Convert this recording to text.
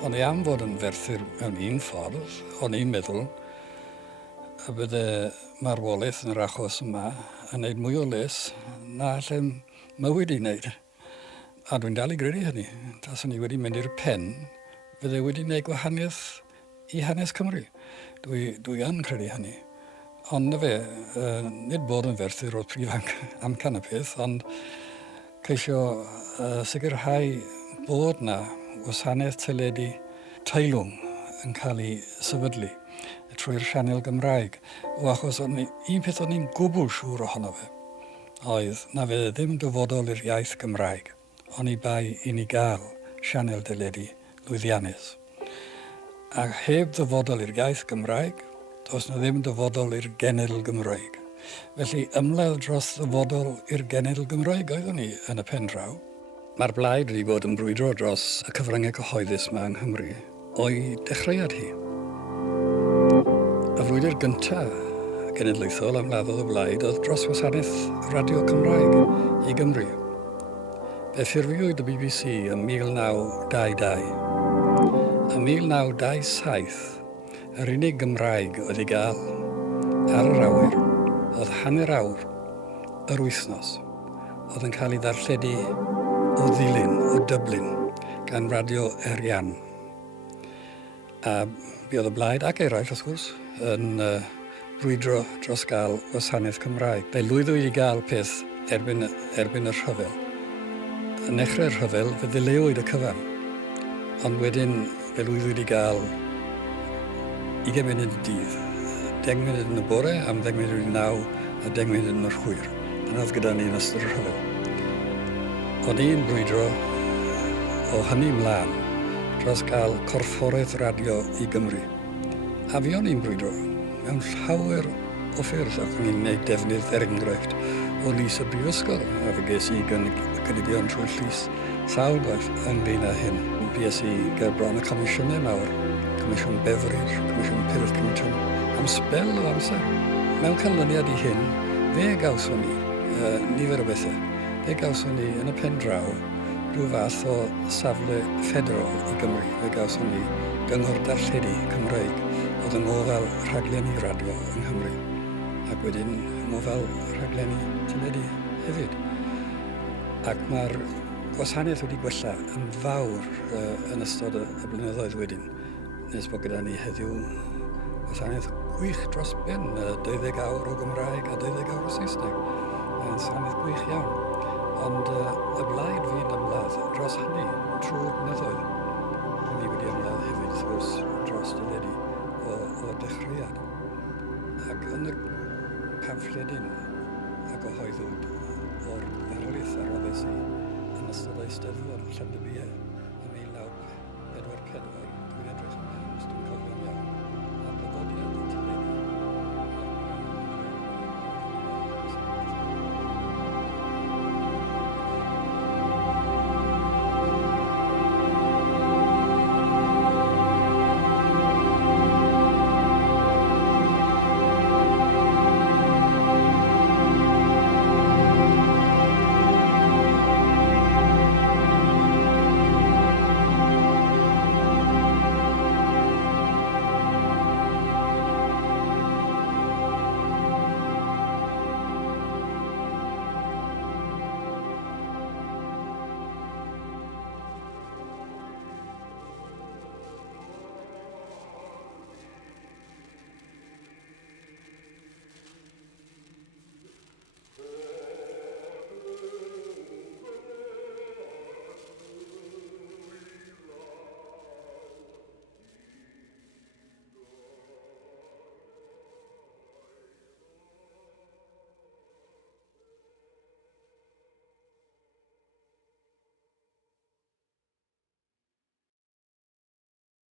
O'n i am fod yn ferthyr mewn un ffordd, o'n i'n meddwl y bydde marwolaeth yn yr achos yma yn gwneud mwy o les na lle mywyd i wneud. A dwi'n dal i gredu hynny. Tas o'n i wedi mynd i'r pen, fydde wedi gwneud gwahaniaeth i hanes Cymru. Dwi yn credu hynny. Ond na fe, nid bod yn ferthyr o'r prif amcan y peth, ond ceisio sicrhau bod na wasanaeth teledu teilwng yn cael ei sefydlu trwy'r sianel Gymraeg. O achos un peth o'n i'n gwbl siŵr ohono fe oedd na fe ddim dyfodol i'r iaith Gymraeg, ond i bai i ni gael sianel teledu lwyddiannus. A heb dyfodol i'r iaith Gymraeg, does na ddim dyfodol i'r genedl Gymraeg. Felly ymladd dros dyfodol i'r genedl Gymraeg oeddwn ni yn y pen draw. Mae'r blaid wedi bod yn brwydro dros y cyfryngau cyhoeddus yma yng Nghymru o'i dechreuad hi. Y frwydr gyntaf genedlaethol ymladdodd y blaid oedd dros wasanaeth Radio Cymraeg i Gymru. Fe ffurfiwyd y BBC ym 1922. Ym 1927, yr unig Gymraeg oedd i gael ar yr awyr oedd hanner awr yr wythnos oedd yn cael ei ddarlledu o ddilyn, o Dublin, gan Radio Arian. A bu oedd y blaid ac eraill, wrth gwrs, yn brwydro dros gael wasanaeth Cymraeg. Fe lwyddwyd i gael peth erbyn y rhyfel. Yn dechrau'r rhyfel, fe ddilewyd y cyfan. Ond wedyn, fe lwyddwyd i gael 20 munud y dydd. 10 munud yn y bore, am 10 munud i 9 a 10 munud yn yr chwyr. Dyna oedd gyda ni yn ystod y rhyfel. O'n i'n brwydro o hynny mlaen dros gael corfforaeth radio i Gymru. A fi o'n i'n brwydro mewn llawer o ffyrdd ac o'n i'n gwneud defnydd enghraifft o lys y brifysgol. A fe ges i gynigion trwy'r llys sawl gwaith ynglyn â hyn. Bues i ger bron y comisiynau mawr, Comisiwn Beveridge, Comisiwn Pyrrh Cymru, am sbel o amser. Mewn canlyniad i hyn, fe gawson ni nifer o bethau. Fe gawson ni yn y pen draw rhyw fath o safle ffederal i Gymru. Fe gawson ni gyngor darlledu Cymraeg oedd yn ngofal rhaglenni radio yng Nghymru. Ac wedyn ngofal rhaglenni teledu hefyd. Ac mae'r gwasanaeth wedi gwella yn fawr yn ystod y blynyddoedd wedyn. Nes bod gyda ni heddiw gwasanaeth gwych dros ben, 12 awr o Gymraeg a 12 awr o Saesneg. Mae'n gwasanaeth gwych iawn. Ond y blaid fi'n ymladd dros hynny trwy'r blynyddoedd. Ni wedi ymladd hefyd wrth dros dyledu o dechreuad. Ac yn y pamffledyn a gyhoeddwyd o'r ddarlith a roddais i yn ystod Eisteddfod Llandybie.